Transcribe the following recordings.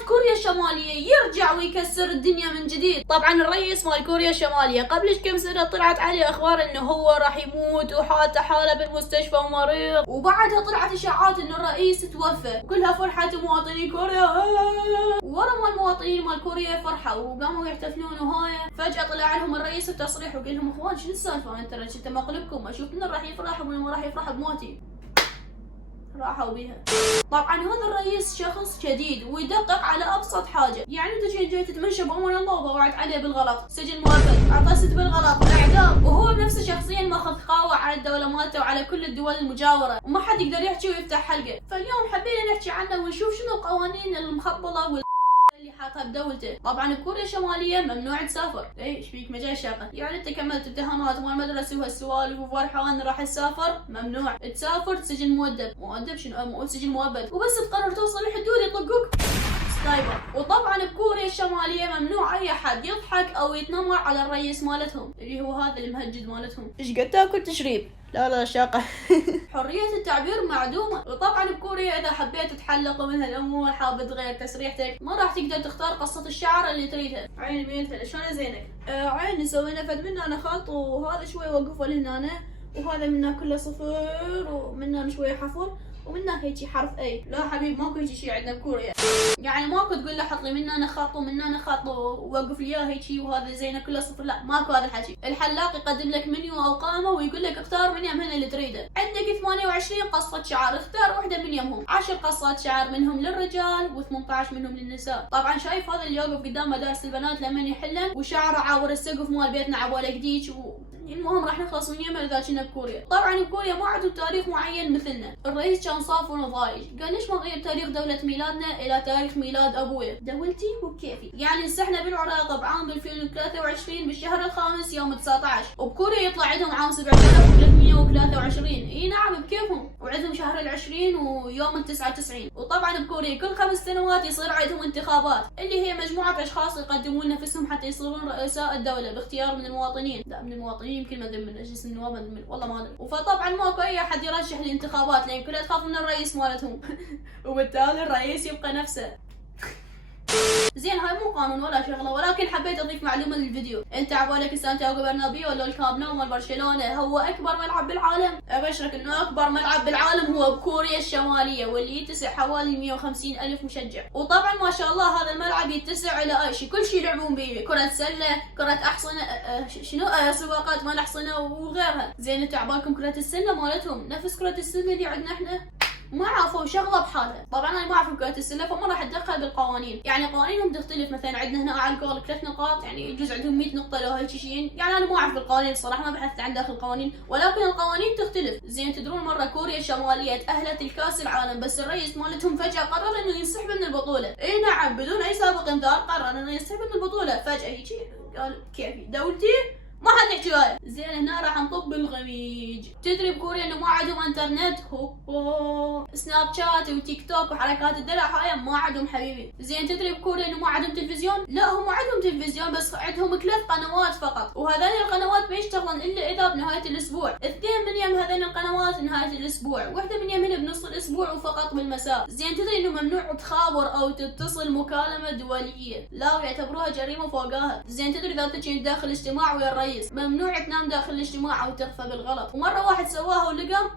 مال كوريا الشمالية يرجع ويكسر الدنيا من جديد. طبعا الرئيس مال كوريا الشمالية قبل كم سنة طلعت عليه اخبار انه هو راح يموت وحالته حالة بالمستشفى ومريض، وبعدها طلعت اشاعات انه الرئيس توفى، كلها فرحة مواطني كوريا. ورا ما المواطنين مال كوريا فرحوا وقاموا يحتفلون وهاي، فجأة طلع لهم الرئيس بتصريح وقال لهم اخوان شو السالفة، انت انت مقلبكم اشوف من راح يفرح ومن ما راح يفرح بموتي. راحوا بيها. طبعا هذا الرئيس شخص شديد ويدقق على ابسط حاجه، يعني انت جاي تتمشى بامان الله وبوعد عليه بالغلط سجن مؤبد، اعطاه ست بالغلط اعدام، وهو بنفسه شخصيا ماخذ قاوه على الدوله مالته وعلى كل الدول المجاوره، وما حد يقدر يحكي ويفتح حلقه. فاليوم حبينا نحكي عنه ونشوف شنو القوانين المخبله اللي حاطها بدولته. طبعا بكوريا الشماليه ممنوع تسافر. ايش فيك مجال شاقه؟ يعني انت كملت امتحانات مال المدرسه وهالسوالف وفرحان راح تسافر، ممنوع تسافر، تسجن مؤدب شنو سجن مؤبد، وبس تقرر توصل الحدود يطقوك سنايبر. وطبعا بكوريا الشماليه ممنوع اي حد يضحك او يتنمر على الرئيس مالتهم اللي هو هذا المهجد مالتهم. ايش قد تاكل تشريب؟ لا شاقة. حرية التعبير معدومة. وطبعا بكوريا إذا حبيت تتحلق من هالأمور، حاب تغير تسريحتك، ما راح تقدر تختار قصة الشعر اللي تريدها. عيني بينتها شلون زينك؟ عيني سوينا فد منا أنا خط، وهذا شوي وقفوا لهنا، وهذا منا كله صفر، ومنا شوي حفر، ومنا هيجي حرف اي. لا حبيب ماكو هيجي شيء عندنا بكوريا، يعني ماكو تقول له حط لي من هنا خط ومن هنا خط ووقف لي اياه هيجي وهذا زينه كله صفر، لا ماكو هذا الحكي. الحلاق يقدم لك منيو او قائمه ويقول لك اختار من يمهن اللي تريده. عندك 28 قصه شعر، اختار واحده من يمهم. 10 قصات شعر منهم للرجال و18 منهم للنساء. طبعا شايف هذا اللي يوقف قدام مدارس البنات لمن يحلن وشعره عاور السقف مال بيتنا عباله جديد المهم راح نخلص من يمه اذا كنا بكوريا. طبعا بكوريا ما عندهم تاريخ معين مثلنا. الرئيس كان صافن وضايج، قال ليش ما نغير تاريخ دولة ميلادنا الى تاريخ ميلاد ابويا؟ دولتي وبكيفي. يعني هسه احنا بالعراق بعام 2023 بالشهر الخامس يوم 19، وبكوريا يطلع عندهم عام 7323. اي نعم بكيفهم، وعندهم شهر العشرين ويوم 99. وطبعا بكوريا كل 5 سنوات يصير عندهم انتخابات، اللي هي مجموعة اشخاص يقدمون نفسهم حتى يصيرون رؤساء الدولة باختيار من المواطنين. لا من المواطنين يمكن ما ادري من مجلس النواب، ما ادري والله ما ادري. فطبعا ماكو اي احد يرشح الانتخابات لان كلها تخاف من الرئيس مالتهم. وبالتالي الرئيس يبقى نفسه. زين هاي مو قانون ولا شغله، ولكن حبيت اضيف معلومه للفيديو. انت عبالك سانتياغو برنابيو ولا الكامب نو مال برشلونه هو اكبر ملعب بالعالم؟ ابشرك انه اكبر ملعب بالعالم هو بكوريا الشماليه، واللي يتسع حوالي 150 الف مشجع. وطبعا ما شاء الله هذا الملعب يتسع الى اي شيء، كل شيء يلعبون به، كره سله، كره احصنه، شنو سباقات مال احصنه وغيرها. زين انتوا عبالكم كره السله مالتهم نفس كره السله اللي عندنا احنا؟ ما عرفوا شغله بحالها. طبعا انا ما اعرف كرة السله فما راح اتدخل بالقوانين، يعني قوانينهم تختلف. مثلا عندنا هنا على الجول 3 نقاط، يعني يجوز عندهم 100 نقطه لو هيك شيء، يعني انا ما اعرف بالقوانين الصراحه، ما بحثت عن داخل القوانين، ولكن القوانين تختلف. زين تدرون مره كوريا الشماليه تاهلت لكاس العالم، بس الرئيس مالتهم فجاه قرر انه ينسحب من البطوله. اي نعم بدون اي سابق انذار قرر انه ينسحب من البطوله فجاه هيك، قال كيفي دولتي ما حد يحكي وياي. زين هنا راح نطب بالغميج. تدري بكوريا انه ما عندهم انترنت؟ هوبا سناب شات وتيك توك وحركات الدلع هاي ما عندهم حبيبي. زين تدري بكوريا انه ما عندهم تلفزيون؟ لا هم عندهم تلفزيون بس عندهم 3 قنوات فقط، وهذين القنوات ما يشتغلون الا اذا بنهايه الاسبوع. 2 من يم هذين القنوات نهايه الاسبوع، واحده من يمين بنص الاسبوع وفقط بالمساء. زين تدري انه ممنوع تخابر او تتصل مكالمه دوليه، لا ويعتبروها جريمه فوقاها. زين تدري اذا انت كنت داخل اجتماع ويا الرئيس ممنوع تنام داخل الاجتماع او تخفى بالغلط. ومره واحد سواها ولقى.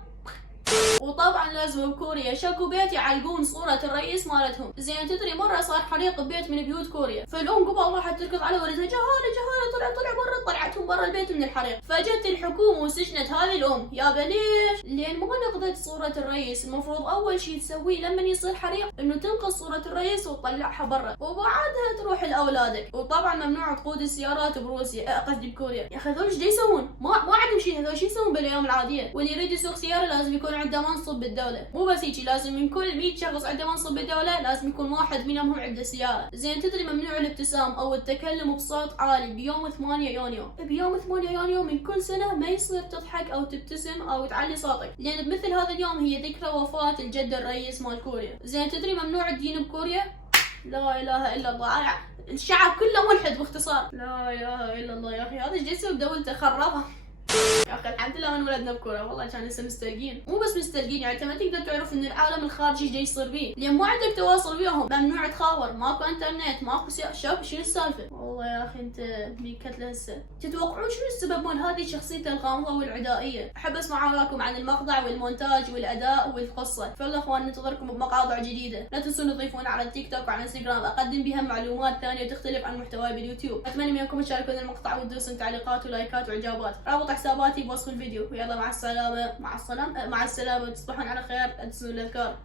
وطبعا لازم بكوريا شكو بيت يعلقون صورة الرئيس مالتهم. زين تدري مرة صار حريق ببيت من بيوت كوريا، فالأم قبل راحت تركض على ولدها جهالة طلع برا، طلعتهم برا البيت من الحريق. فجت الحكومة وسجنت هذه الأم. يابا ليش؟ لين ما نقضت صورة الرئيس. المفروض أول شيء تسويه لما يصير حريق إنه تنقذ صورة الرئيس وتطلعها برا، وبعدها تروح لأولادك. وطبعا ممنوع تقود السيارات بروسيا، قصدي بكوريا. يا أخي هذول ايش يسوون؟ ما عندهم شيء، هذول شو يسوون بالأيام العادية؟ واللي يريد يسوق سيارة لازم يكون عنده منصب بالدولة، مو بس هيجي، لازم من كل 100 شخص عنده منصب بالدولة لازم يكون واحد منهم عنده سيارة. زين تدري ممنوع الابتسام او التكلم بصوت عالي بيوم 8 يونيو. بيوم 8 يونيو من كل سنة ما يصير تضحك او تبتسم او تعلي صوتك، لان بمثل هذا اليوم هي ذكرى وفاة الجد الرئيس مال كوريا. زين تدري ممنوع الدين بكوريا؟ لا اله الا الله، الشعب كله ملحد باختصار. لا اله الا الله. يا اخي هذا ايش يسوي بدولته؟ خربها. يا اخي الحمد لله من ولدنا بكوره، والله كان لسه مستلقين، مو بس مستلقين يعني انت ما تقدر تعرف ان العالم الخارجي ايش يصير بيه، لان مو عندك تواصل وياهم، ممنوع تخابر، ماكو انترنت، ماكو شوف شنو السالفه. والله يا اخي انت بيكت له هسه. تتوقعون شنو السبب مال هذه شخصيته الغامضه والعدائيه؟ احب اسمع رايكم عن المقطع والمونتاج والاداء والقصه. فيلا اخوان ننتظركم بمقاطع جديده، لا تنسون تضيفونا على التيك توك وعلى الانستغرام، اقدم بها معلومات ثانيه تختلف عن محتواي باليوتيوب. اتمنى منكم تشاركون المقطع وتدوسون تعليقات ولايكات واعجابات. رابط حساباتي بوصف الفيديو، ويلا مع السلامه، مع السلامه، تصبحون على خير، لا تنسون الاذكار.